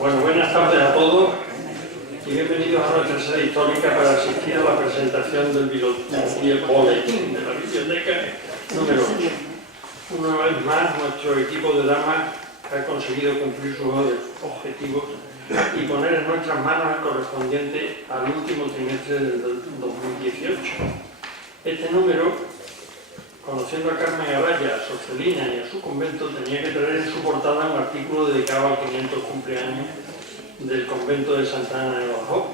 Bueno, buenas tardes a todos y bienvenidos a nuestra sede histórica para asistir a la presentación del boletín de la biblioteca número 8. Una vez más, nuestro equipo de damas ha conseguido cumplir sus objetivos y poner en nuestras manos el correspondiente al último trimestre del 2018. Este número, conociendo a Carmen Araya, a Sorcelina y a su convento, tenía que traer en su portada un artículo dedicado al 500 cumpleaños del convento de Santa Ana de Badajoz.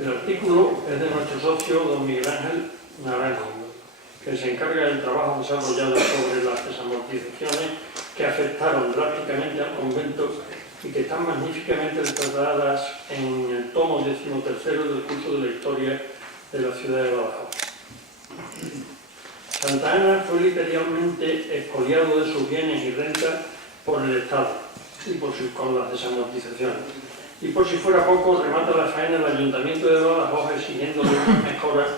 El artículo es de nuestro socio, don Miguel Ángel Naranjo, que se encarga del trabajo desarrollado sobre las desamortizaciones que afectaron drásticamente al convento y que están magníficamente retratadas en el tomo 13º del curso de la historia de la ciudad de Badajoz. Santa Ana fue literalmente expoliado de sus bienes y rentas por el Estado y con las desamortizaciones. Y por si fuera poco, remata la faena el Ayuntamiento de Badajoz exigiéndole unas mejoras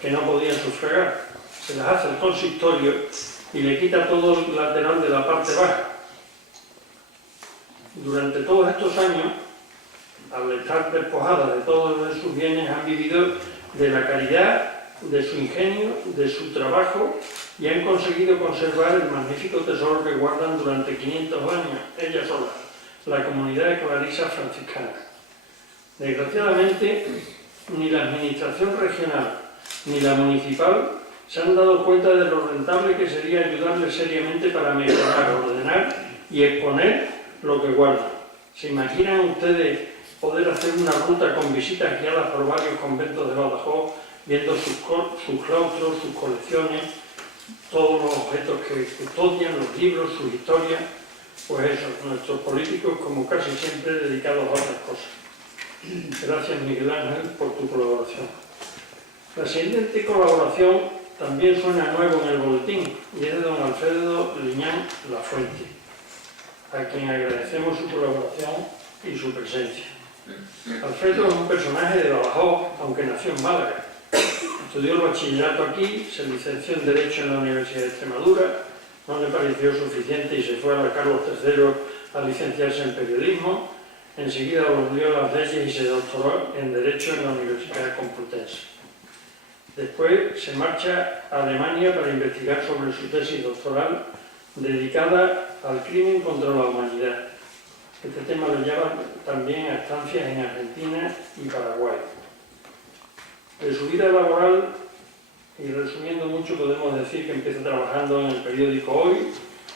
que no podían sufragar. Se las hace el consistorio y le quita todo el lateral de la parte baja. Durante todos estos años, al estar despojadas de todos sus bienes, han vivido de la caridad, de su ingenio, de su trabajo y han conseguido conservar el magnífico tesoro que guardan durante 500 años, ellas solas, la comunidad de clarisas franciscanas. Desgraciadamente, ni la administración regional ni la municipal se han dado cuenta de lo rentable que sería ayudarles seriamente para mejorar, ordenar y exponer lo que guardan. ¿Se imaginan ustedes poder hacer una ruta con visitas guiadas por varios conventos de Badajoz, viendo sus claustros, sus colecciones, todos los objetos que custodian, los libros, sus historias? Pues eso, nuestros políticos, como casi siempre, dedicados a otras cosas. Gracias, Miguel Ángel, por tu colaboración. La siguiente colaboración también suena nuevo en el boletín y es de don Alfredo Liñán Lafuente, a quien agradecemos su colaboración y su presencia. Alfredo es un personaje de Badajoz, aunque nació en Málaga. Estudió el bachillerato aquí, se licenció en Derecho en la Universidad de Extremadura, no le pareció suficiente y se fue a la Carlos III a licenciarse en Periodismo. Enseguida volvió a las leyes y se doctoró en Derecho en la Universidad Complutense. Después se marcha a Alemania para investigar sobre su tesis doctoral dedicada al crimen contra la humanidad. Este tema lo lleva también a estancias en Argentina y Paraguay. De su vida laboral, y resumiendo mucho, podemos decir que empieza trabajando en el periódico Hoy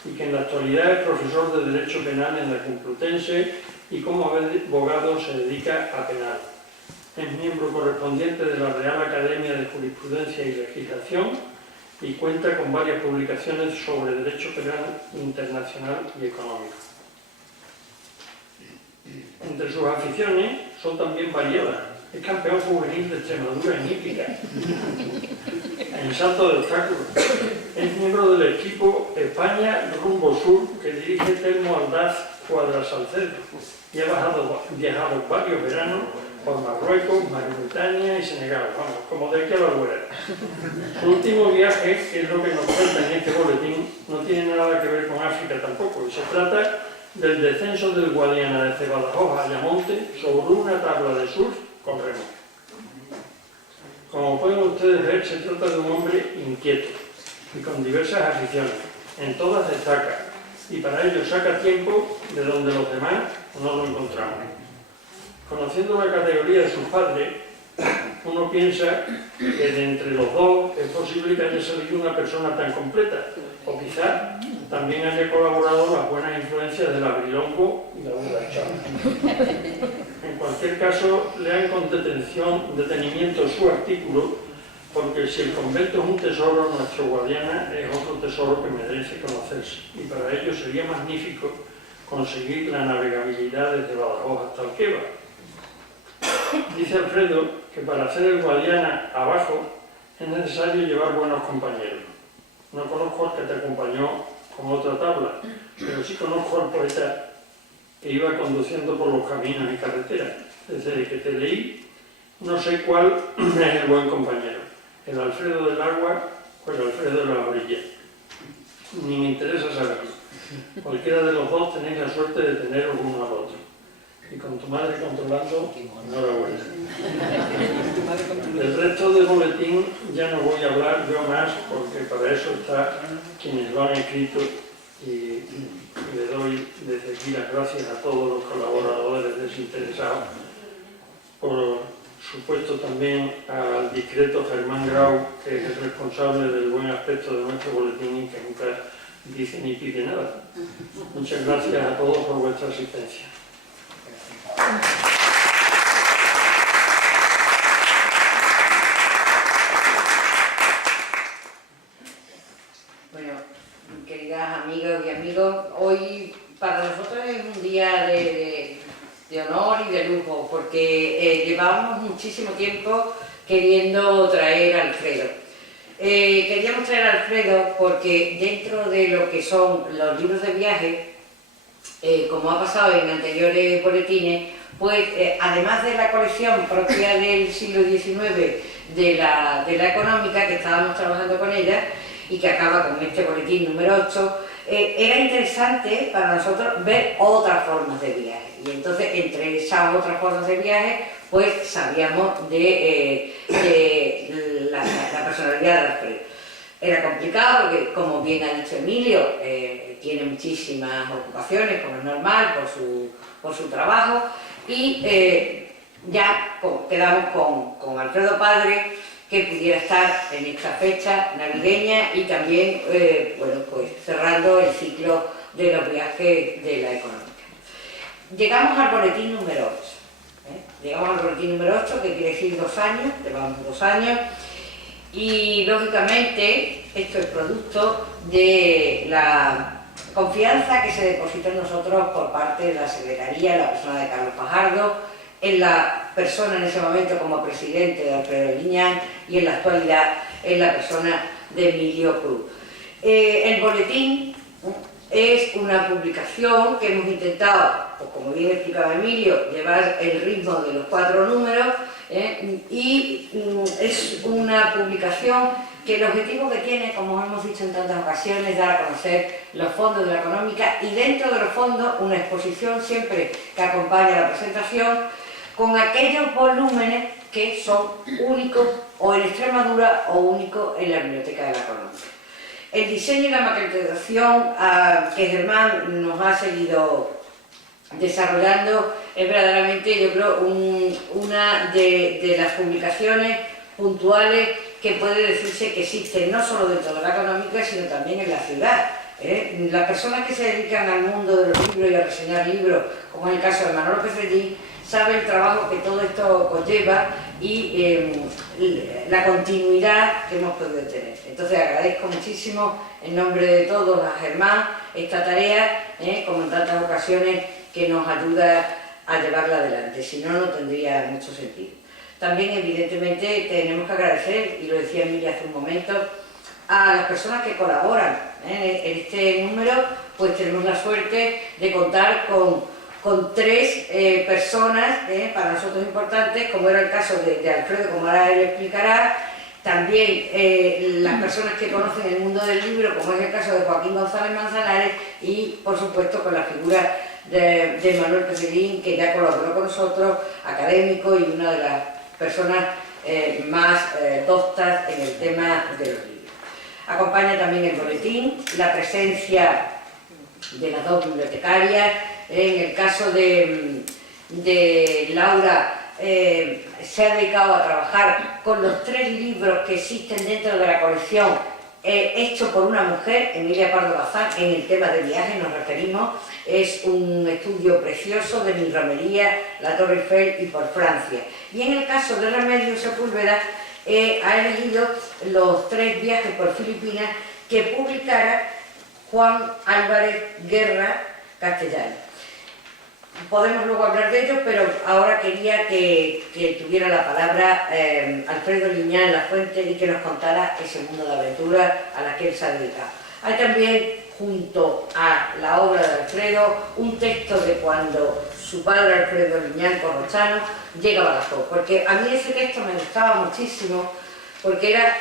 y que en la actualidad es profesor de Derecho Penal en la Complutense y como abogado se dedica a penal. Es miembro correspondiente de la Real Academia de Jurisprudencia y Legislación y cuenta con varias publicaciones sobre Derecho Penal internacional y económico. Entre sus aficiones son también variadas. Es campeón juvenil de Extremadura en hípica, en salto de obstáculos. Es miembro del equipo España Rumbo Sur que dirige Telmo Aldaz Cuadrasalcedo y ha viajado varios veranos por Marruecos, Mauritania y Senegal, vamos, como de aquí a la huera. Su último viaje, que es lo que nos cuenta en este boletín, no tiene nada que ver con África tampoco, y se trata del descenso del Guadiana desde Badajoz a Ayamonte sobre una tabla de surf con remo. Como pueden ustedes ver, se trata de un hombre inquieto y con diversas aficiones. En todas destaca y para ello saca tiempo de donde los demás no lo encontramos. Conociendo la categoría de sus padres, uno piensa que de entre los dos es posible que haya salido una persona tan completa, o quizá también haya colaborado las buenas influencias del Abrilongo y la Buda. En cualquier caso, lean con detenimiento su artículo, porque si el convento es un tesoro, nuestro Guadiana es otro tesoro que merece conocerse, y para ello sería magnífico conseguir la navegabilidad desde Badajoz hasta Alqueva. Dice Alfredo que para hacer el Guadiana abajo es necesario llevar buenos compañeros. No conozco al que te acompañó con otra tabla, pero sí conozco al poeta que iba conduciendo por los caminos y carreteras. Desde que te leí, no sé cuál es el buen compañero, el Alfredo del agua o el Alfredo de la orilla. Ni me interesa saberlo. Cualquiera de los dos tenéis la suerte de tener uno al otro. Y con tu madre controlando, enhorabuena. Del resto del boletín ya no voy a hablar yo más, porque para eso están quienes lo han escrito, y le doy desde aquí las gracias a todos los colaboradores desinteresados, por supuesto también al discreto Germán Grau, que es el responsable del buen aspecto de nuestro boletín y que nunca dice ni pide nada. Muchas gracias a todos por vuestra asistencia. Bueno, queridas amigas y amigos, hoy para nosotros es un día de honor y de lujo, porque llevábamos muchísimo tiempo queriendo traer a Alfredo. Queríamos traer a Alfredo porque dentro de lo que son los libros de viaje, como ha pasado en anteriores boletines, pues además de la colección propia del siglo XIX de la económica, que estábamos trabajando con ella y que acaba con este boletín número 8, era interesante para nosotros ver otras formas de viaje. Y entonces, entre esas otras formas de viaje, pues sabíamos de la personalidad de Alfredo. Era complicado porque, como bien ha dicho Emilio, tiene muchísimas ocupaciones, como es normal, por su trabajo, y ya quedamos con Alfredo Padre, que pudiera estar en esta fecha navideña y también, bueno, pues cerrando el ciclo de los viajes de la económica. Llegamos al boletín número 8. Llegamos al boletín número 8, que quiere decir 2 años, llevamos 2 años, y lógicamente esto es producto de la confianza que se depositó en nosotros por parte de la Secretaría, en la persona de Carlos Fajardo, en la persona en ese momento como presidente de Alfredo Liñán y en la actualidad en la persona de Emilio Cruz. El boletín es una publicación que hemos intentado, pues como bien explicaba Emilio, llevar el ritmo de los 4 números, y es una publicación que el objetivo que tiene, como hemos dicho en tantas ocasiones, es dar a conocer los fondos de la económica y dentro de los fondos una exposición siempre que acompaña la presentación con aquellos volúmenes que son únicos o en Extremadura o únicos en la Biblioteca de la Económica. El diseño y la maquetación que Germán nos ha seguido desarrollando es verdaderamente, yo creo, una de las publicaciones puntuales que puede decirse que existen no solo dentro de la económica, sino también en la ciudad. Las personas que se dedican al mundo de los libros y a reseñar libros, como es el caso de Manolo Pecellín, saben el trabajo que todo esto conlleva y la continuidad que hemos podido tener. Entonces agradezco muchísimo en nombre de todos a Germán esta tarea, como en tantas ocasiones, que nos ayuda a llevarla adelante, si no, no tendría mucho sentido. También, evidentemente, tenemos que agradecer, y lo decía Emilia hace un momento, a las personas que colaboran. En este número, pues tenemos la suerte de contar con 3 personas, para nosotros importantes, como era el caso de Alfredo, como ahora él explicará, también las personas que conocen el mundo del libro, como es el caso de Joaquín González Manzanares, y por supuesto con la figura de Manuel Pecellín, que ya colaboró con nosotros, académico y una de las personas más doctas en el tema de los libros. Acompaña también el boletín la presencia de las 2 bibliotecarias. En el caso de Laura, se ha dedicado a trabajar con los 3 libros que existen dentro de la colección, hecho por una mujer, Emilia Pardo Bazán. En el tema de viajes nos referimos. Es un estudio precioso de mi romería, la Torre Eiffel y por Francia. Y en el caso de Remedios Sepúlveda, ha elegido los 3 viajes por Filipinas que publicara Juan Álvarez Guerra Castellano. Podemos luego hablar de ellos, pero ahora quería que tuviera la palabra Alfredo Liñán Lafuente y que nos contara ese mundo de aventura a la que él se ha dedicado. Hay también, junto a la obra de Alfredo, un texto de cuando su padre Alfredo Liñán Corrochano llega a Badajoz, porque a mí ese texto me gustaba muchísimo, porque era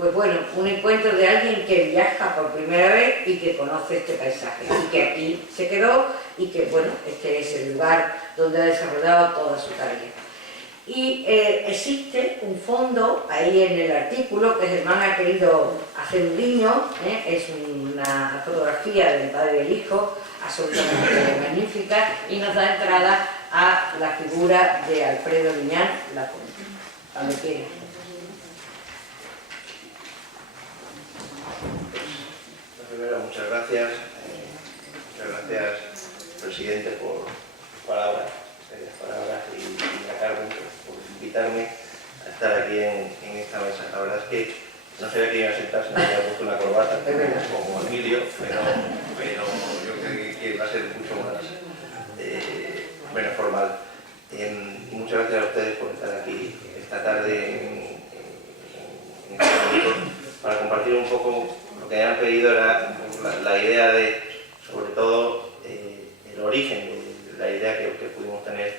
pues bueno, un encuentro de alguien que viaja por primera vez y que conoce este paisaje y que aquí se quedó y que bueno, este es el lugar donde ha desarrollado toda su tarea. Y existe un fondo ahí en el artículo que Germán ha querido hacer un guiño, es una fotografía del padre y del hijo absolutamente magnífica y nos da entrada a la figura de Alfredo Liñán Lafonte. Cuando quiera. Primero, muchas gracias, presidente, por sus palabras y a Carmen por invitarme a estar aquí en esta mesa. La verdad es que no sabía que iba a sentarse, me había puesto una corbata como Emilio, pero yo creo que va a ser mucho más menos formal. Muchas gracias a ustedes por estar aquí esta tarde en este momento para compartir un poco. Lo que me han pedido era la idea de, sobre todo, el origen de la idea que pudimos tener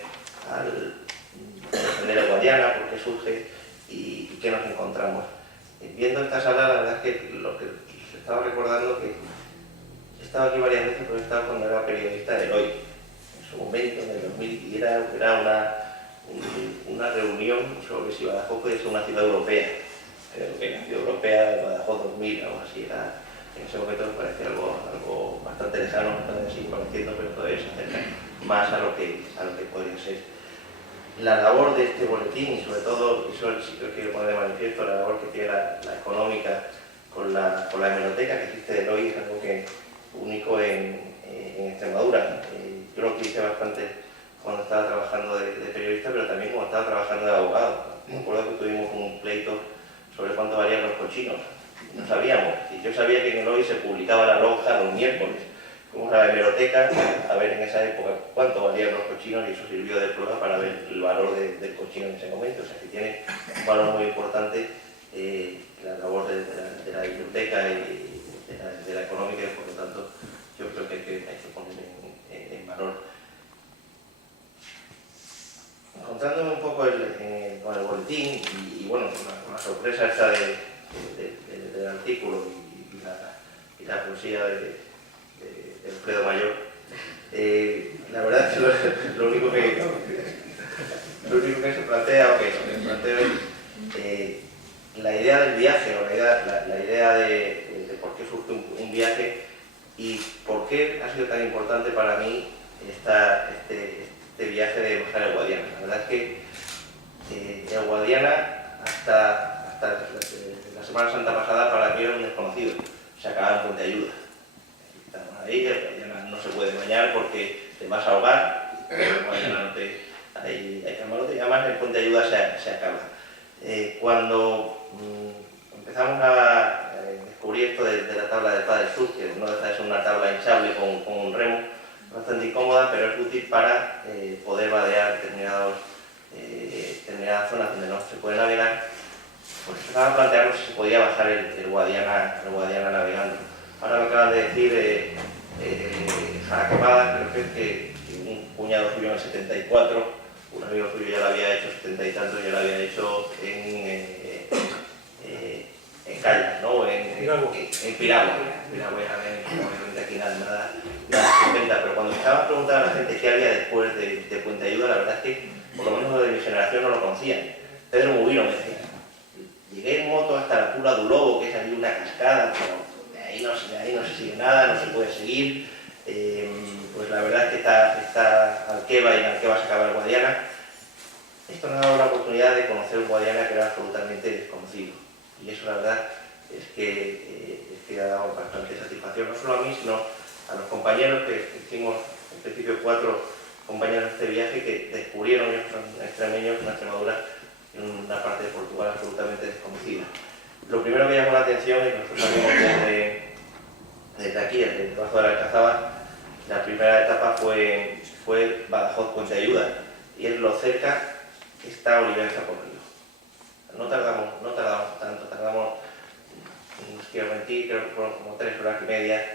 al defender a Guadiana, por qué surge y qué nos encontramos. Viendo esta sala, la verdad es que lo que estaba recordando que he estado aquí varias veces, pero he estado cuando era periodista del Hoy, en su momento, en el 2000, y era una reunión sobre si Badajoz puede ser una ciudad europea. Creo que la ciudad europea de Badajoz 2000, algo así, era, en ese momento me parecía algo bastante lejano, bastante así pareciendo, pero todavía se acerca más a lo que podría ser. La labor de este boletín, y sobre todo, eso sí que quiero poner de manifiesto, la labor que tiene la económica con la hemeroteca que existe del Hoy, es algo que único en Extremadura. Yo lo utilicé bastante cuando estaba trabajando de periodista, pero también cuando estaba trabajando de abogado. Me acuerdo que tuvimos un pleito sobre cuánto valían los cochinos. No sabíamos. Y yo sabía que en el Hoy se publicaba la lonja los miércoles. Fuimos a la hemeroteca a ver en esa época cuánto valían los cochinos y eso sirvió de prueba para ver el valor del cochino en ese momento. O sea que tiene un valor muy importante la labor de la biblioteca y de la económica, y por lo tanto yo creo que hay que poner en valor. Encontrándome un poco con el boletín y bueno, con la sorpresa esta del artículo y la poesía de Alfredo Mayor, la verdad es que lo único que se plantea, o que se plantea es la idea del viaje, o la idea de por qué surge un viaje y por qué ha sido tan importante para mí este viaje de bajar el Guadiana. La verdad es que el Guadiana hasta la Semana Santa pasada para mí era un desconocido. Se acababa en Puente Ayuda. Estamos ahí, el Guadiana no se puede bañar porque te vas a ahogar, el Guadiana no hay camarote y además el Puente Ayuda se acaba. Cuando empezamos a descubrir esto de la tabla de Padre Sur, que no deja de ser una tabla hinchable con un remo, bastante incómoda, pero es útil para poder vadear determinadas zonas donde no se puede navegar, pues empezaba a plantearnos si se podía bajar el Guadiana navegando. Ahora me acaban de decir Jaraquemada, creo que un cuñado suyo en el 74, un amigo suyo ya lo había hecho, 70 y tantos, ya lo había hecho en Caldas, ¿no? En Piragua. Obviamente aquí nada se inventa, pero cuando empezaba a preguntar a la gente qué había después de Puente Ayuda, la verdad es que por lo menos los de mi generación no lo conocían. Pedro Mubino me decía, llegué en moto hasta la Pula do Lobo, que es allí una cascada, pero de ahí no se sigue nada, no se puede seguir. Pues la verdad es que está Alqueva y en Alqueva se acaba el Guadiana. Esto nos ha dado la oportunidad de conocer un Guadiana que era absolutamente desconocido. Y eso la verdad es que ha dado bastante satisfacción, no solo a mí, sino a los compañeros que hicimos, en principio 4 compañeros de este viaje que descubrieron, ellos son extremeños, una Extremadura en una parte de Portugal absolutamente desconocida. Lo primero que llamó la atención es que nosotros salimos desde aquí, desde el Trazo de la Alcazaba. La primera etapa fue Badajoz Puente Ayuda y es lo cerca que está Olivenza por Río. No tardamos tanto, tardamos, no quiero mentir, creo que fueron como 3 horas y media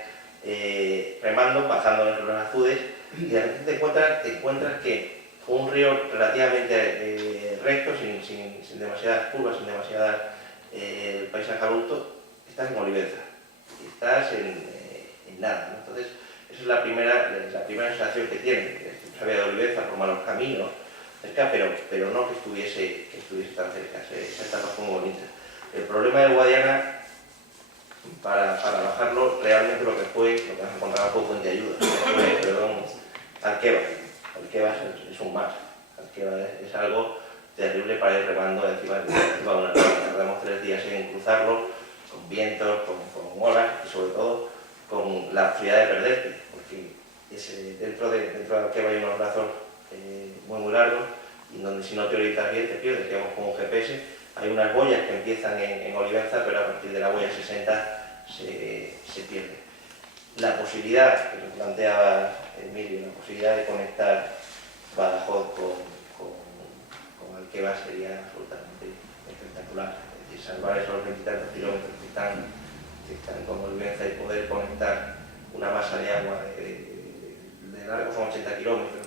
remando, bajando entre los azudes, y de repente te encuentras que fue un río relativamente recto, sin demasiadas curvas, sin demasiadas el paisaje abrupto, estás en Olivenza, estás en nada, ¿no? Entonces, esa es la primera sensación que tiene, que sabía de Olivenza por malos caminos, cerca, pero no que estuviese tan cerca. Esa etapa fue muy bonita. El problema de Guadiana, para bajarlo, realmente lo que nos encontraba fue Puente Ayuda, Alqueva. Alqueva es un mar. Alqueva es algo terrible para ir remando encima de una nave. Tardamos 3 días en cruzarlo, con vientos, con olas y sobre todo con la posibilidad de perderte, porque dentro de Alqueva hay unos brazos muy largos y donde si no te orientas bien te pierdes, digamos con un GPS. Hay unas boyas que empiezan en Olivenza, pero a partir de la boya 60 se pierde. La posibilidad que nos planteaba Emilio, la posibilidad de conectar Badajoz con Alqueva sería absolutamente espectacular. Es decir, salvar esos 20 y tantos kilómetros que están con Olivenza y poder conectar una masa de agua de largo, son 80 kilómetros,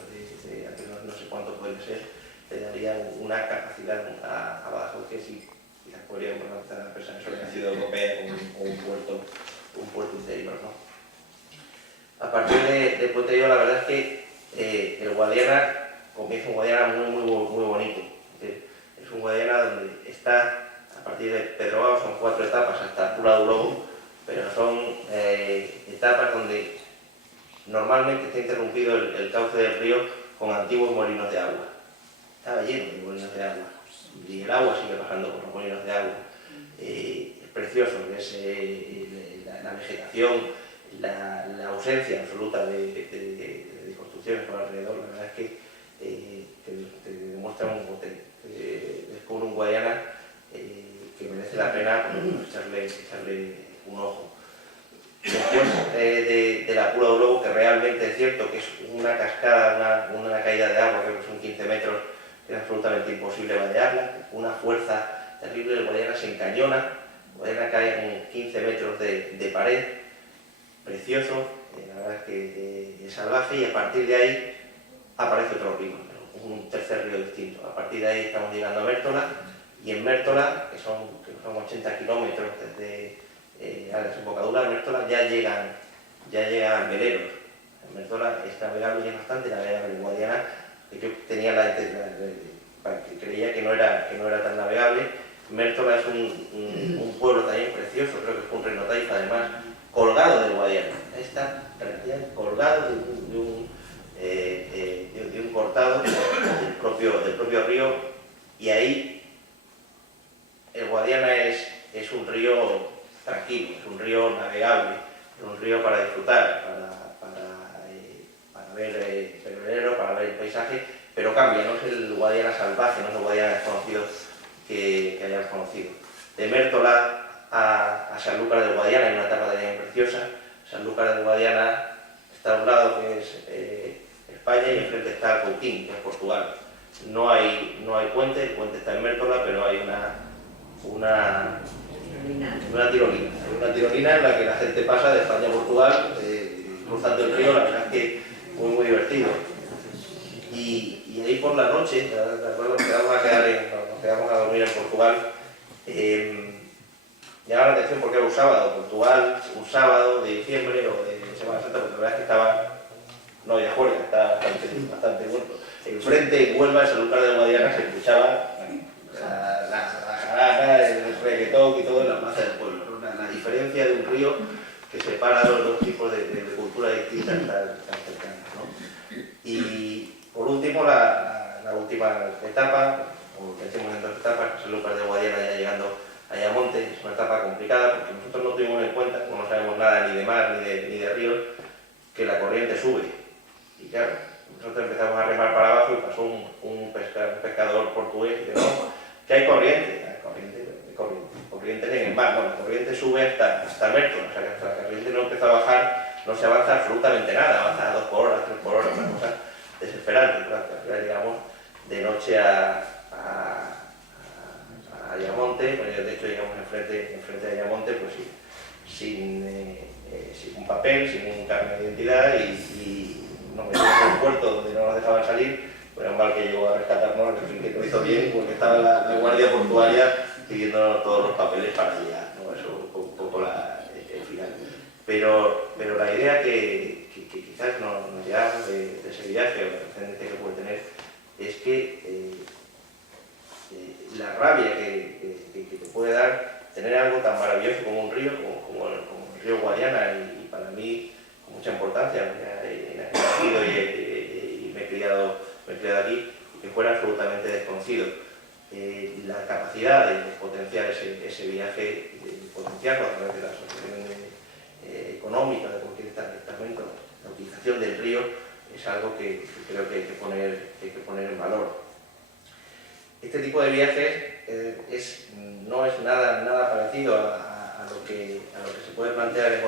no sé cuánto puede ser, le daría una capacidad a Badajoz que sí, quizás podríamos lanzar a pensar en una ciudad europea o un puerto interior, ¿no? A partir de Puente Ayuda, la verdad es que el Guadiana comienza un Guadiana muy bonito. Es un Guadiana donde está, a partir de Pedrogao, son 4 etapas hasta Pula do Lobo, pero son etapas donde normalmente está interrumpido el cauce del río con antiguos molinos de agua. Estaba lleno de molinos de agua y el agua sigue bajando por los molinos de agua. Es precioso, es la vegetación, la ausencia absoluta de construcciones por alrededor. La verdad es que te demuestra descubre un Guadiana que merece la pena echarle un ojo. Cuestión de la Pula do Lobo, que realmente es cierto que es una cascada, una caída de agua, creo que son 15 metros, que es absolutamente imposible vadearla, una fuerza terrible. El Guadiana se encañona, el Guadiana cae con 15 metros de pared, precioso, la verdad es que es salvaje, y a partir de ahí aparece otro río, un tercer río distinto. A partir de ahí estamos llegando a Mértola, y en Mértola, que son 80 kilómetros desde a la desembocadura de Mértola, ya llegan veleros. En Mértola es navegable y es bastante navegable. En Guadiana, que yo tenía que creía que no era tan navegable. Mértola es un pueblo también precioso, creo que es un reino taifa, además, colgado del Guadiana. Está relativamente colgado de un cortado del propio río, y ahí el Guadiana es un río tranquilo, es un río navegable, es un río para disfrutar, para ver el velero, para ver el paisaje, pero cambia, no es el Guadiana salvaje, no es el Guadiana desconocido que hayamos conocido. De Mértola a Sanlúcar del Guadiana hay una etapa también preciosa. Sanlúcar del Guadiana está a un lado, que es España, y enfrente está Coutín, que es Portugal. No hay puente, el puente está en Mértola, pero hay una tirolina. Hay una tirolina en la que la gente pasa de España a Portugal, cruzando el río. La verdad es que muy divertido. Y ahí por la noche, nos quedamos a dormir en Portugal. Llama la atención porque era un sábado. Portugal, un sábado de diciembre o de Semana Santa, porque la verdad es que estaba, no había juerga, estaba bastante bueno. Enfrente, en Huelva, en Sanlúcar de Guadiana, se escuchaba la jarana, el reggaetón y todo en la plaza del pueblo, ¿no? La diferencia de un río que separa los dos tipos de cultura distintas tan cercanas, ¿no? Y por último, la última etapa, como decimos en 2 etapas, Sanlúcar de Guadiana ya llegando a Ayamonte. Es una etapa complicada porque nosotros no tuvimos en cuenta, como no sabemos nada ni de mar ni de ríos, que la corriente sube. Y claro, nosotros empezamos a remar para abajo y pasó un pescador portugués y dice, no, que hay corriente en el mar, no, la corriente sube hasta Mértola, o sea que hasta la corriente no empezó a bajar, no se avanza absolutamente nada, avanza a 2 por hora, 3 por hora, una cosa desesperante. Claro, que al final llegamos de noche a Ayamonte, pues de hecho llegamos enfrente de Ayamonte, pues sin un papel, sin un carnet de identidad, y nos metimos en un puerto donde no nos dejaban salir. Pues era un barco que llegó a rescatarnos, que lo hizo bien, porque estaba la guardia portuaria pidiendo todos los papeles para allá, ¿no? Eso es un poco el final. Pero la idea que quizás nos llevamos de ese viaje, o la trascendencia que puede tener, es que la rabia que te puede dar tener algo tan maravilloso como un río, como el río Guadiana, y para mí con mucha importancia, he nacido y me he criado aquí, y que fuera absolutamente desconocido. La capacidad de potenciar ese viaje, de potenciarlo a través de la asociación económica de cualquier estamento, la utilización del río, es algo que creo que hay que poner en valor. Este tipo de viajes no es nada parecido a lo que se puede plantear en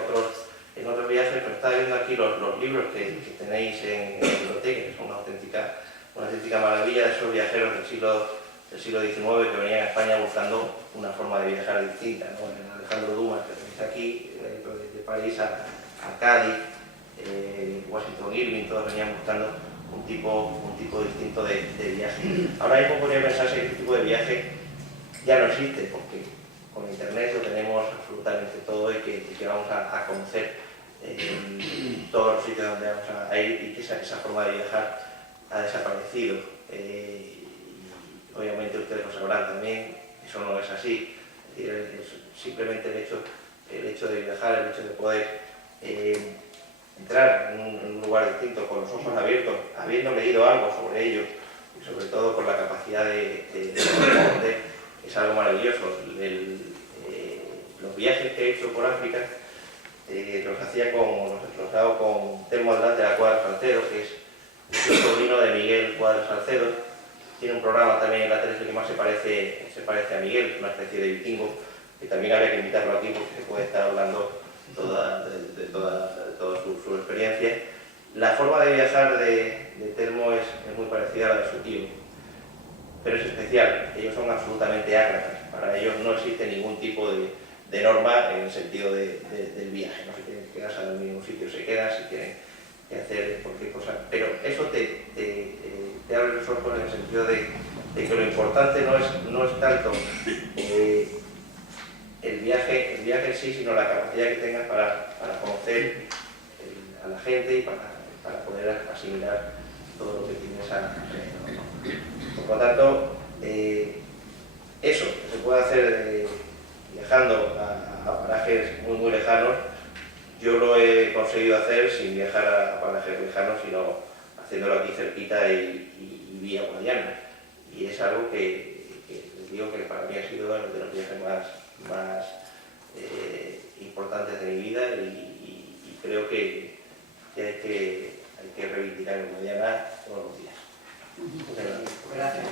otros viajes, pero estaba viendo aquí los libros que tenéis en la biblioteca, que son una auténtica maravilla de esos viajeros del siglo XIX que venían a España buscando una forma de viajar distinta, ¿no? Alejandro Dumas, que tenéis aquí, de París a Cádiz, Washington Irving, todos venían buscando un tipo distinto de viaje. Ahora mismo podría pensarse que este tipo de viaje ya no existe, porque con internet lo tenemos absolutamente todo y que vamos a conocer todos los sitios donde vamos a ir, y que esa forma de viajar ha desaparecido. Obviamente ustedes lo sabrán también, eso no es así. Es decir, simplemente el hecho de viajar, el hecho de poder entrar en un lugar distinto con los ojos abiertos, habiendo leído algo sobre ello, y sobre todo con la capacidad de responder, es algo maravilloso. Los viajes que he hecho por África los hago con Telmo Aldaz de la Cuadra Salcedo, que es el sobrino de Miguel Cuadra Salcedo. Tiene un programa también en la tele que más se parece a Miguel, una especie de vikingo, que también habría que invitarlo aquí porque se puede estar hablando de toda su experiencia. La forma de viajar de Telmo es muy parecida a la de su tío, pero es especial. Ellos son absolutamente ágratas. Para ellos no existe ningún tipo de norma en el sentido del viaje. No se tienen que quedarse en el mismo sitio, se quedan si quieren hacer cualquier cosa. Pero eso te abre los ojos en el sentido de que lo importante no es tanto el viaje en sí, sino la capacidad que tengas para conocer a la gente y para poder asimilar todo lo que tienes alrededor. Por lo tanto, eso que se puede hacer viajando a parajes muy lejanos, yo lo he conseguido hacer sin viajar a parajes lejanos, sino haciéndolo aquí cerquita y vía Guadiana. Y es algo que les digo que para mí ha sido uno de los viajes más importantes de mi vida, y creo que hay que reivindicar en Guadiana todos los días. Muchas gracias. Gracias.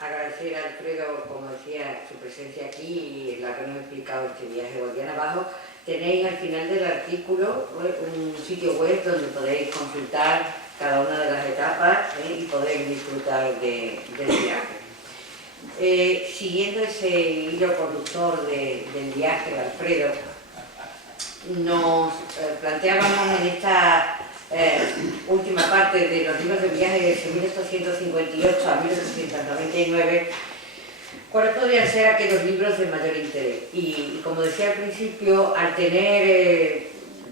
Agradecer a Alfredo, como decía, su presencia aquí y la que nos ha explicado este viaje de Guadiana Abajo. Tenéis al final del artículo un sitio web donde podéis consultar cada una de las etapas y podéis disfrutar del viaje. Siguiendo ese hilo conductor del viaje de Alfredo, nos planteábamos en esta última parte de los libros de viaje desde 1858 a 1899, ¿cuáles podrían ser aquellos libros de mayor interés? Y como decía al principio, al tener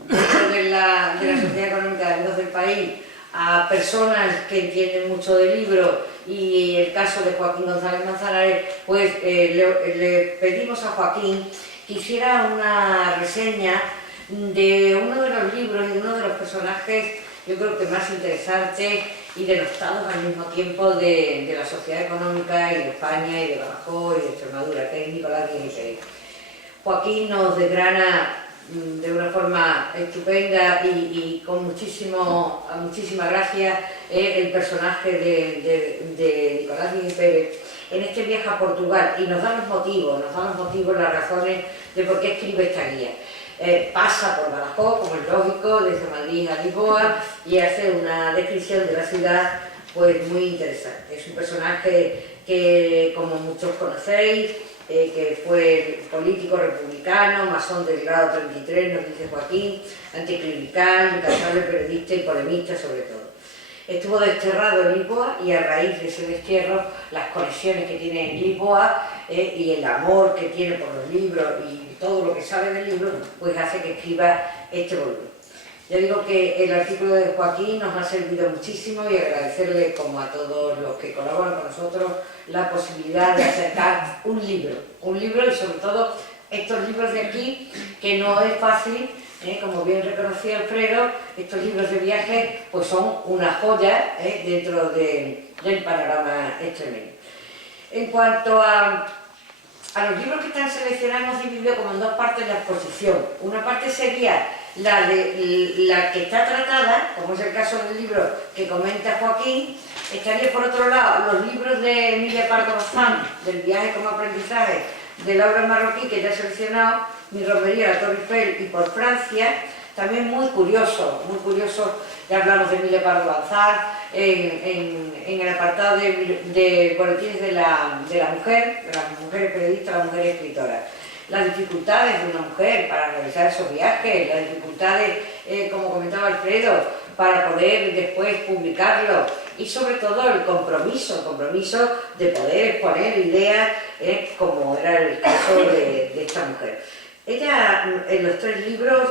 dentro de la Sociedad Económica de Amigos del País a personas que entienden mucho de libros, y el caso de Joaquín González Manzanares, pues le pedimos a Joaquín que hiciera una reseña de uno de los libros y de uno de los personajes, yo creo que más interesantes y denostados al mismo tiempo de la sociedad económica y de España y de Badajoz y de Extremadura, que es Nicolás Guillén y Pérez. Joaquín nos desgrana de una forma estupenda y con muchísima gracia el personaje de Nicolás Guillén y Pérez en este viaje a Portugal, y nos da los motivos, las razones de por qué escribe esta guía. Pasa por Badajoz, como es lógico, desde Madrid a Lisboa, y hace una descripción de la ciudad pues muy interesante. Es un personaje que, como muchos conocéis, que fue político republicano, masón del grado 33, nos dice Joaquín, anticlerical, incansable periodista y polemista sobre todo. Estuvo desterrado en Lisboa y a raíz de ese destierro, las conexiones que tiene en Lisboa y el amor que tiene por los libros y todo lo que sabe del libro, pues hace que escriba este volumen. Ya digo que el artículo de Joaquín nos ha servido muchísimo y agradecerle, como a todos los que colaboran con nosotros, la posibilidad de acercar un libro y sobre todo estos libros de aquí, que no es fácil. Como bien reconocía Alfredo, estos libros de viajes pues son una joya dentro del panorama extremeño. En cuanto a los libros que están seleccionados, hemos dividido como en dos partes la exposición. Una parte sería la que está tratada, como es el caso del libro que comenta Joaquín. Estaría por otro lado los libros de Emilia Pardo Bazán, del viaje como aprendizaje, de Laura Marroquí, que ya he seleccionado, Mi romería, la Torre Eiffel y por Francia, también muy curioso, ya hablamos de Emilia Pardo Bazán, en el apartado de boletines de la mujer, de las mujeres periodistas, las mujeres escritoras. Las dificultades de una mujer para realizar esos viajes, las dificultades, como comentaba Alfredo, para poder después publicarlo y sobre todo el compromiso de poder exponer ideas, como era el caso de esta mujer. Ella en los tres libros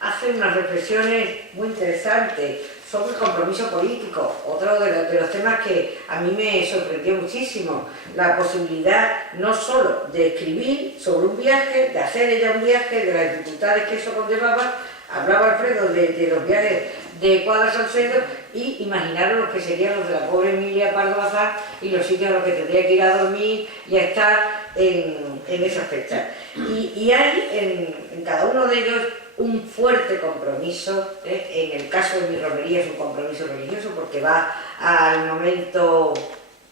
hace unas reflexiones muy interesantes sobre el compromiso político, otro de los temas que a mí me sorprendió muchísimo, la posibilidad no solo de escribir sobre un viaje, de hacer ella un viaje, de las dificultades que eso conllevaba. Hablaba Alfredo de los viajes de Cuadra Salcedo y imaginaros los que serían los de la pobre Emilia Pardo Bazán y los sitios a los que tendría que ir a dormir y a estar en esas fechas. Y hay en cada uno de ellos un fuerte compromiso. En el caso de Mi romería es un compromiso religioso porque va al momento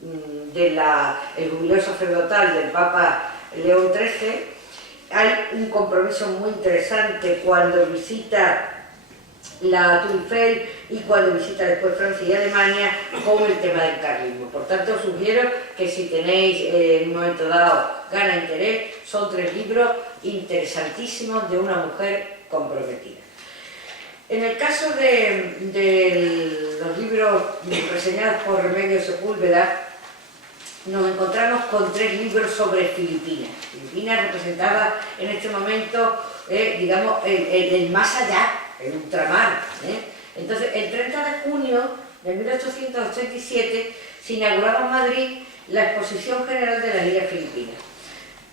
del jubileo sacerdotal del Papa León XIII. Hay un compromiso muy interesante cuando visita la Tour Eiffel y cuando visita después Francia y Alemania con el tema del carlismo. Por tanto, os sugiero que si tenéis en un momento dado gana interés, son tres libros interesantísimos de una mujer comprometida. En el caso de los libros reseñados por Remedios Sepúlveda, nos encontramos con tres libros sobre Filipinas. Filipinas representaba en este momento, digamos, el más allá, el ultramar. Entonces, el 30 de junio de 1887 se inauguraba en Madrid la Exposición General de las Islas Filipinas.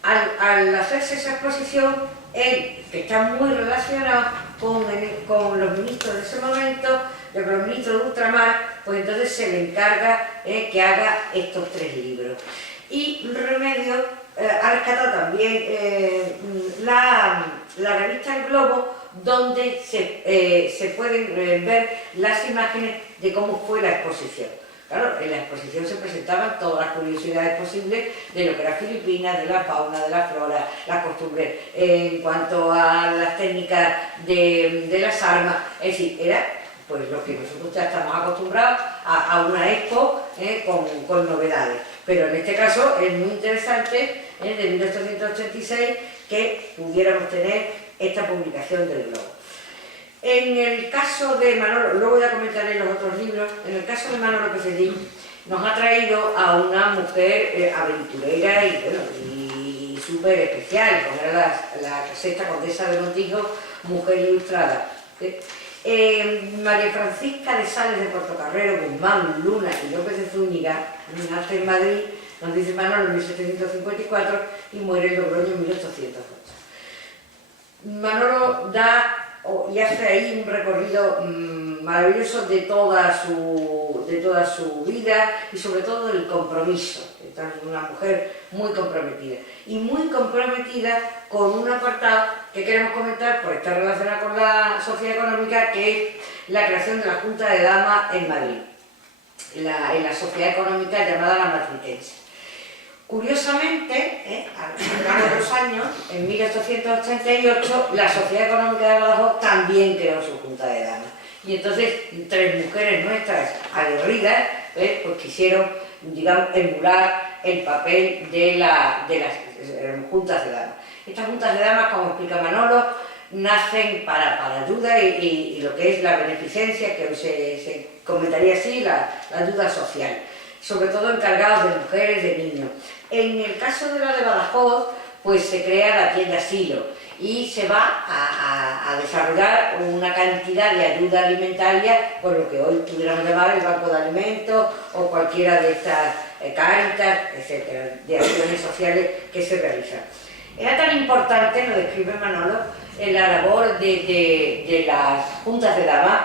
Al hacerse esa exposición, él, que está muy relacionado con los ministros de ese momento, los ministros de ultramar, pues entonces se le encarga que haga estos tres libros. Y Remedios ha rescatado también la revista El Globo, donde se pueden ver las imágenes de cómo fue la exposición. Claro, en la exposición se presentaban todas las curiosidades posibles de lo que era Filipinas, de la fauna, de la flora, las costumbres, en cuanto a las técnicas de las armas. Es decir, era pues lo que nosotros ya estamos acostumbrados a una expo con novedades. Pero en este caso es muy interesante, de 1886, que pudiéramos tener esta publicación del Globo. En el caso de Manolo, luego ya comentaré los otros libros, en el caso de Manolo Pesedín, nos ha traído a una mujer aventurera y súper especial, como era la sexta condesa de Montijo, mujer ilustrada. María Francisca de Sales de Portocarrero, Guzmán, Luna y López de Zúñiga, nace en Madrid, nos dice Manolo, en 1754 y muere en Logroño en 1808. Manolo y hace ahí un recorrido maravilloso de toda su vida y sobre todo del compromiso. Es una mujer muy comprometida y muy comprometida con un apartado que queremos comentar por estar relacionado con la sociedad económica, que es la creación de la Junta de Damas en Madrid, en la sociedad económica llamada la Matritense. Curiosamente, a lo largo de los años, en 1888, la Sociedad Económica de Badajoz también creó su Junta de Damas. Y entonces, tres mujeres nuestras aguerridas, pues quisieron, digamos, emular el papel de las juntas de damas. Estas juntas de damas, como explica Manolo, nacen para ayuda y lo que es la beneficencia, que hoy se comentaría así, la ayuda social, sobre todo encargados de mujeres, de niños. En el caso de la de Badajoz, pues se crea la tienda Asilo y se va a desarrollar una cantidad de ayuda alimentaria, por lo que hoy pudiéramos llamar el Banco de Alimentos o cualquiera de estas Cáritas, etcétera, de acciones sociales que se realizan. Era tan importante, lo describe Manolo, en la labor de las juntas de damas,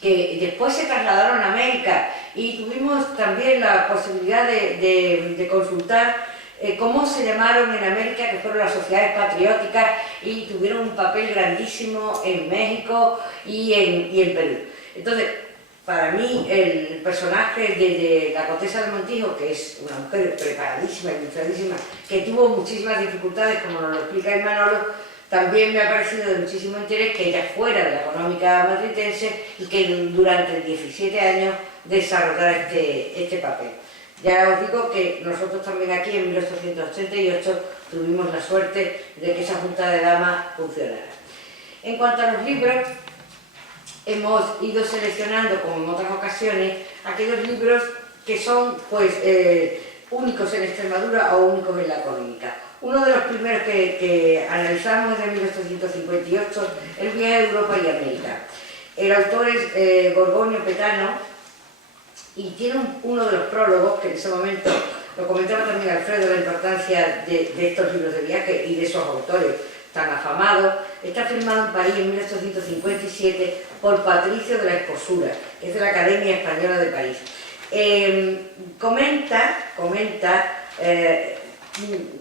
que después se trasladaron a América y tuvimos también la posibilidad de consultar cómo se llamaron en América, que fueron las sociedades patrióticas, y tuvieron un papel grandísimo en México y en Perú. Entonces, para mí, el personaje de la Condesa de Montijo, que es una mujer preparadísima, ilustradísima, que tuvo muchísimas dificultades, como nos lo explica Manolo, también me ha parecido de muchísimo interés que ella fuera de la económica madridense y que durante 17 años desarrollara este papel. Ya os digo que nosotros también aquí en 1888 tuvimos la suerte de que esa Junta de Damas funcionara. En cuanto a los libros, hemos ido seleccionando, como en otras ocasiones, aquellos libros que son pues, únicos en Extremadura o únicos en la económica. Uno de los primeros que analizamos es de 1858, El viaje a Europa y América. El autor es Gorgonio Petano, y tiene uno de los prólogos, que en ese momento, lo comentaba también Alfredo, la importancia de estos libros de viaje y de esos autores tan afamados. Está firmado en París en 1857 por Patricio de la Escosura, que es de la Academia Española de París. Comenta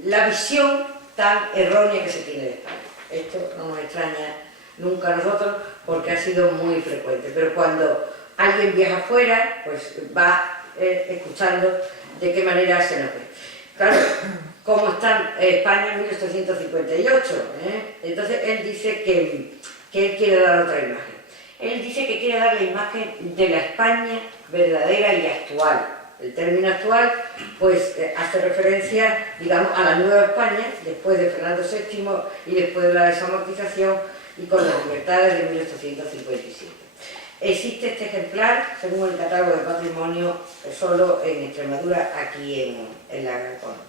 la visión tan errónea que se tiene de España. Esto no nos extraña nunca a nosotros porque ha sido muy frecuente, pero cuando alguien viaja afuera, pues va escuchando de qué manera se nos ve. Claro, ¿cómo está España en 1858? Entonces él dice que él quiere dar otra imagen. Él dice que quiere dar la imagen de la España verdadera y actual. El término actual pues hace referencia, digamos, a la nueva España, después de Fernando VII y después de la desamortización y con las libertades de 1857. Existe este ejemplar, según el catálogo de patrimonio, solo en Extremadura, aquí en la económica.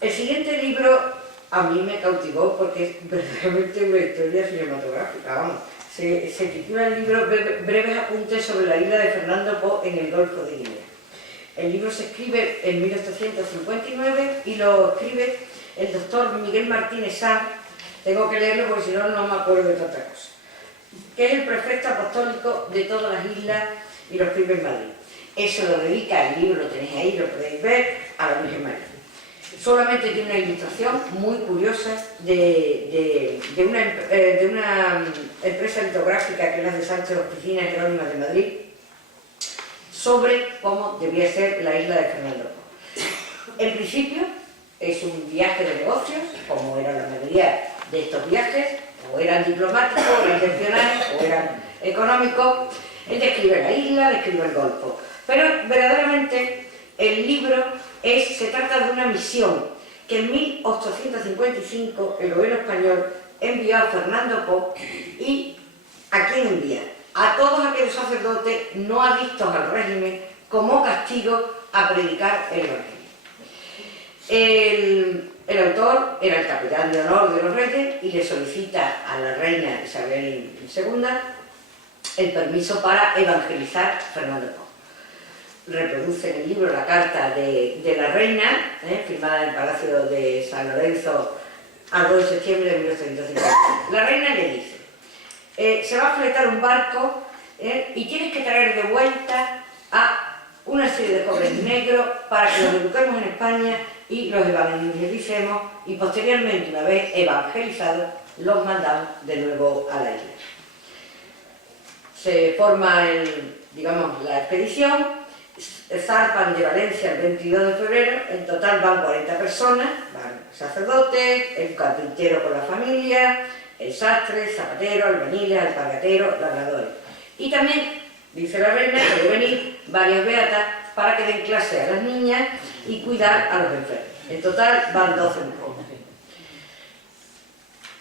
El siguiente libro a mí me cautivó porque es verdaderamente una historia cinematográfica, vamos. Se titula el libro Breves apuntes sobre la isla de Fernando Po en el Golfo de Guinea. El libro se escribe en 1859 y lo escribe el doctor Miguel Martínez Sanz. Tengo que leerlo porque si no, no me acuerdo de tanta cosa. Que es el prefecto apostólico de todas las islas y los escribe en Madrid. Eso lo dedica, el libro lo tenéis ahí, lo podéis ver, a la Virgen María. Solamente tiene una ilustración muy curiosa de una empresa litográfica que es la de Sánchez Oficinas Jerónimas de Madrid, sobre cómo debía ser la isla de Fernando Po. En principio es un viaje de negocios, como era la mayoría de estos viajes, o eran diplomáticos, o eran excepcionales, o eran económicos. Él describe la isla, describe el Golfo. Pero verdaderamente el libro se trata de una misión que en 1855 el gobierno español envió a Fernando Po. ¿Y a quién envía? A todos aquellos sacerdotes no adictos al régimen como castigo a predicar el evangelio. El autor era el capitán de honor de los reyes y le solicita a la reina Isabel II el permiso para evangelizar Fernando Po. Reproduce en el libro la carta de la reina, firmada en el Palacio de San Lorenzo al 2 de septiembre de 1850. La reina le dice, se va a fletar un barco y tienes que traer de vuelta a una serie de jóvenes negros para que los eduquemos en España y los evangelicemos y posteriormente, una vez evangelizados, los mandamos de nuevo a la isla. Se forma la expedición. Zarpan de Valencia el 22 de febrero, en total van 40 personas, van sacerdotes, el carpintero con la familia, el sastre, zapatero, albañiles, alpargateros, labradores. Y también, dice la reina, que deben venir varias beatas para que den clase a las niñas y cuidar a los enfermos. En total van 12 mujeres.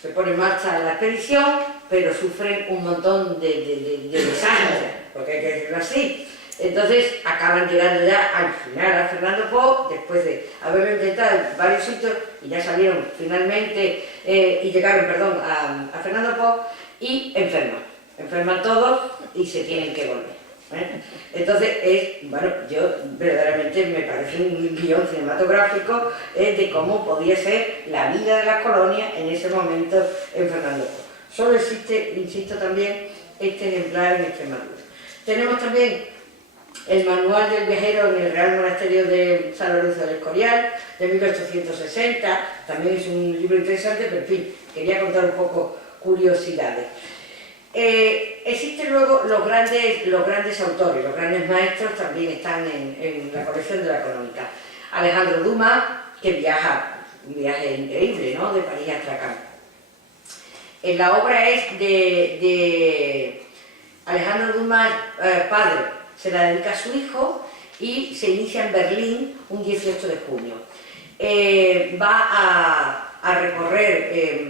Se pone en marcha la expedición, pero sufren un montón de desastres, porque hay que decirlo así. Entonces acaban llegando ya al final a Fernando Po, después de haberlo intentado en varios sitios, y ya salieron finalmente, y llegaron, perdón, a Fernando Po, y enferman todos y se tienen que volver. Entonces bueno, yo verdaderamente me parece un guión cinematográfico de cómo podía ser la vida de las colonias en ese momento en Fernando Po. Solo existe, insisto también, este ejemplar en Extremadura. Tenemos también el manual del viajero en el Real Monasterio de San Lorenzo del Escorial, de 1860, también es un libro interesante, pero en fin, quería contar un poco curiosidades. Existen luego los grandes autores, los grandes maestros también están en la colección de la Económica. Alejandro Dumas, que viaja, un viaje increíble, ¿no?, de París a Astrakhan. La obra es de Alejandro Dumas, padre, se la dedica a su hijo y se inicia en Berlín un 18 de junio. Va a recorrer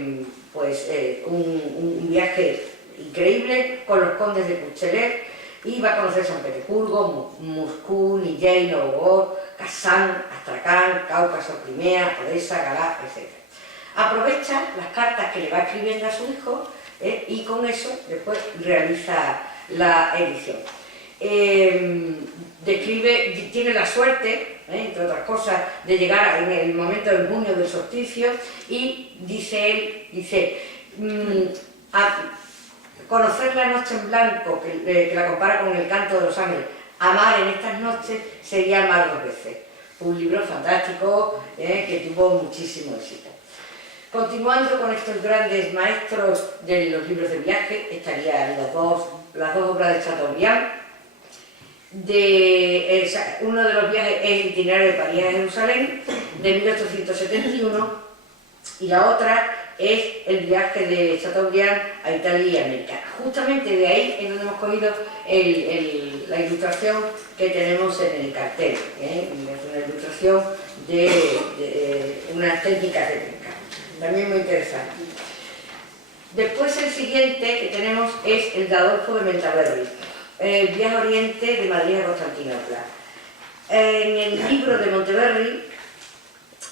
un viaje increíble con los condes de Kuchelet y va a conocer San Petersburgo, Moscú, Nizhny Novgorod, Kazán, Astrakhan, Cáucaso, Crimea, Odessa, Galá, etc. Aprovecha las cartas que le va escribiendo a su hijo y con eso después realiza la edición. Tiene la suerte, entre otras cosas, de llegar en el momento del junio del solsticio y dice él, a conocer la noche en blanco, que la compara con el canto de los ángeles, amar en estas noches sería amar 2 veces. Un libro fantástico que tuvo muchísimo éxito. Continuando con estos grandes maestros de los libros de viaje, estarían las dos obras de Chateaubriand. Uno de los viajes es el Itinerario de París a Jerusalén, de 1871, y la otra es el viaje de Chateaubriand a Italia y América. Justamente de ahí es donde hemos cogido la ilustración que tenemos en el cartel, es una ilustración de unas técnicas rítmicas, también muy interesante. Después el siguiente que tenemos es el de Adolfo de Mentaverri, el viaje a Oriente de Madrid a Constantinopla. En el libro de Monteverri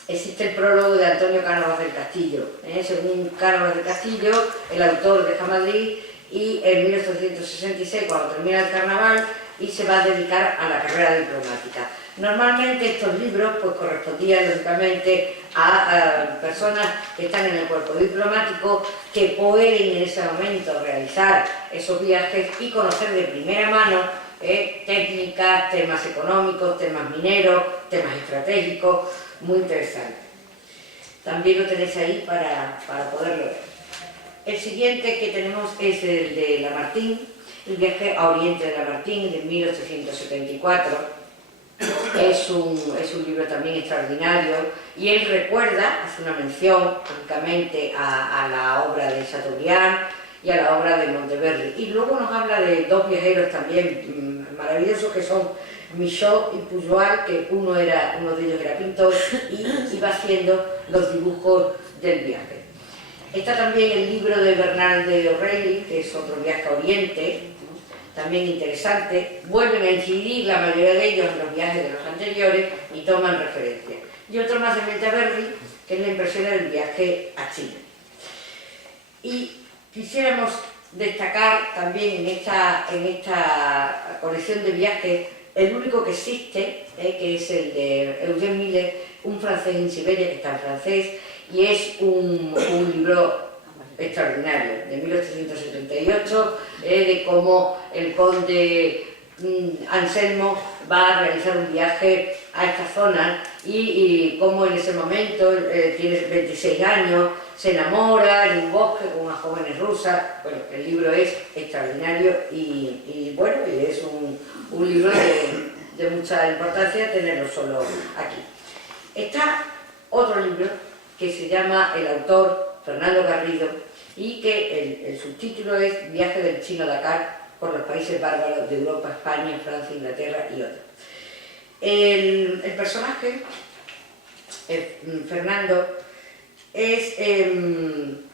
existe el prólogo de Antonio Cánovas del Castillo. Según Cánovas del Castillo, el autor deja Madrid y en 1866, cuando termina el carnaval, y se va a dedicar a la carrera diplomática. Normalmente estos libros pues, correspondían lógicamente a personas que están en el cuerpo diplomático, que pueden en ese momento realizar esos viajes y conocer de primera mano técnicas, temas económicos, temas mineros, temas estratégicos, muy interesante. También lo tenéis ahí para poderlo ver. El siguiente que tenemos es el de Lamartine, el viaje a Oriente de Lamartine de 1874. Es un libro también extraordinario y él recuerda, hace una mención únicamente a la obra de Chateaubriand y a la obra de Monteverri. Y luego nos habla de 2 viajeros también maravillosos que son Michaud y Pujol, que uno de ellos era pintor y iba haciendo los dibujos del viaje. Está también el libro de Bernard de O'Reilly, que es otro viaje a Oriente, también interesante. Vuelven a incidir la mayoría de ellos en los viajes de los anteriores y toman referencia. Y otro más de Mentaverri, que es la impresión del viaje a China. Y quisiéramos destacar también en esta colección de viajes el único que existe, que es el de Eugène Miller, un francés en Siberia, que está en francés, y es un libro extraordinario, de 1878, de cómo el conde Anselmo va a realizar un viaje a esta zona y cómo en ese momento tiene 26 años, se enamora en un bosque con unas jóvenes rusas. Bueno, el libro es extraordinario y bueno, y es un libro de mucha importancia tenerlo solo aquí. Está otro libro que se llama El autor, Fernando Garrido, y que el subtítulo es Viaje del Chino Dakar por los países bárbaros de Europa, España, Francia, Inglaterra y otros. El personaje, Fernando, es el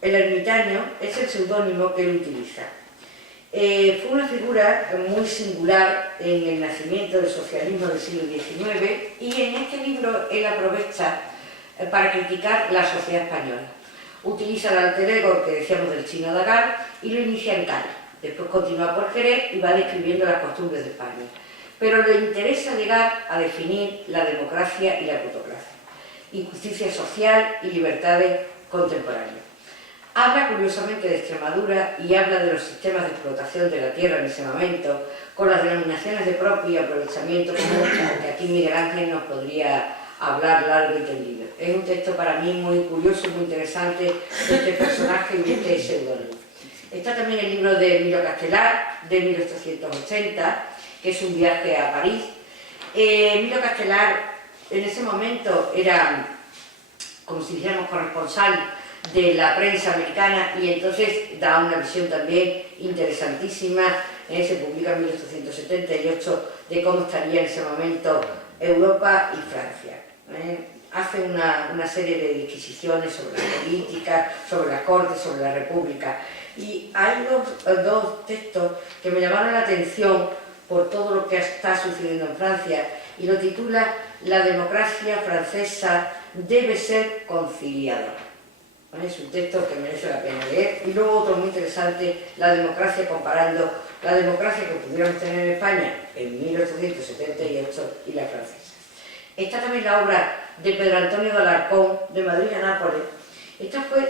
ermitaño, es el seudónimo que él utiliza. Fue una figura muy singular en el nacimiento del socialismo del siglo XIX y en este libro él aprovecha para criticar la sociedad española. Utiliza el alter ego que decíamos del chino Dagar y lo inicia en Cádiz. Después continúa por Jerez y va describiendo las costumbres de España. Pero le interesa llegar a definir la democracia y la plutocracia, injusticia social y libertades contemporáneas. Habla curiosamente de Extremadura y habla de los sistemas de explotación de la tierra en ese momento, con las denominaciones de propio y aprovechamiento común, que aquí Miguel Ángel nos podría hablar largo y tendido. Es un texto para mí muy curioso, muy interesante, de este personaje y de este seudónimo. Está también el libro de Emilio Castelar, de 1880, que es un viaje a París. Emilio Castelar en ese momento era, como si dijéramos, corresponsal de la prensa americana y entonces da una visión también interesantísima, se publica en 1878, de cómo estaría en ese momento Europa y Francia. Hace una serie de disquisiciones sobre la política, sobre la corte, sobre la república. Y hay dos textos que me llamaron la atención por todo lo que está sucediendo en Francia, y lo titula "La democracia francesa debe ser conciliadora". Es un texto que merece la pena leer. Y luego otro muy interesante, la democracia, comparando la democracia que pudiéramos tener en España en 1878 y la francesa. Está también la obra de Pedro Antonio de Alarcón, de Madrid a Nápoles. Esta fue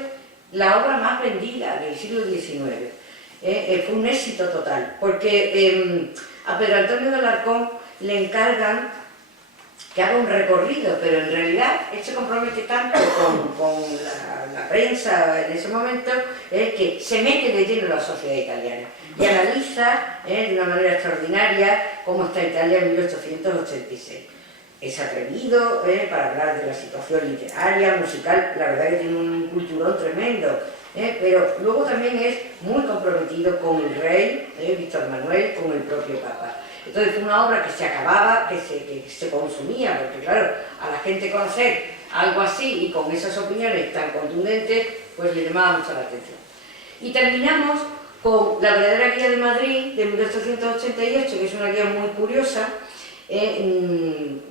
la obra más vendida del siglo XIX. Fue un éxito total, porque a Pedro Antonio de Alarcón le encargan que haga un recorrido, pero en realidad él se compromete tanto con la prensa en ese momento, que se mete de lleno en la sociedad italiana y analiza de una manera extraordinaria cómo está Italia en 1886. Es atrevido para hablar de la situación literaria, musical, la verdad que tiene un culturón tremendo, pero luego también es muy comprometido con el rey, Víctor Manuel, con el propio Papa. Entonces fue una obra que se acababa, que se consumía, porque claro, a la gente conocer algo así y con esas opiniones tan contundentes, pues le llamaba mucho la atención. Y terminamos con La verdadera guía de Madrid, de 1888, que es una guía muy curiosa,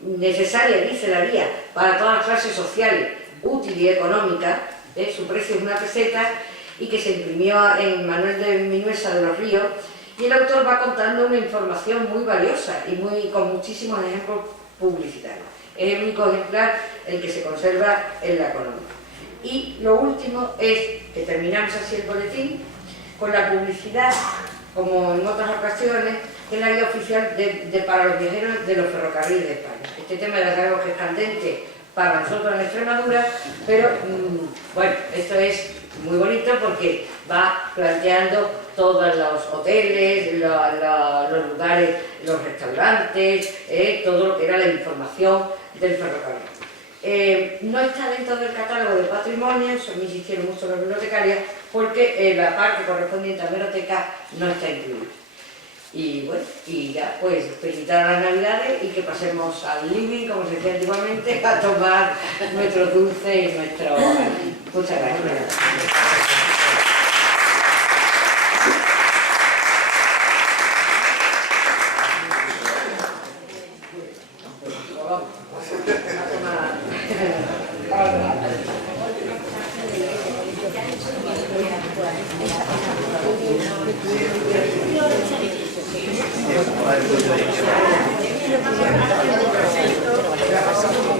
necesaria, dice la guía, para todas las clases sociales, útil y económica, su precio es 1 peseta, y que se imprimió en Manuel de Minuesa de los Ríos, y el autor va contando una información muy valiosa y con muchísimos ejemplos publicitarios. Es el único ejemplar el que se conserva en la economía. Y lo último es que terminamos así el boletín con la publicidad, como en otras ocasiones, de la guía oficial para los viajeros de los ferrocarriles de España. Este tema ya sabemos que es candente para nosotros en Extremadura, pero bueno, esto es muy bonito porque va planteando todos los hoteles, los lugares, los restaurantes, todo lo que era la información del ferrocarril. No está dentro del catálogo de patrimonio, eso me insistieron mucho las bibliotecarias, porque la parte correspondiente a biblioteca no está incluida. Y bueno, y ya pues felicitar a las Navidades y que pasemos al living, como se decía antiguamente, a tomar nuestro dulce y nuestro... Muchas gracias. Gracias.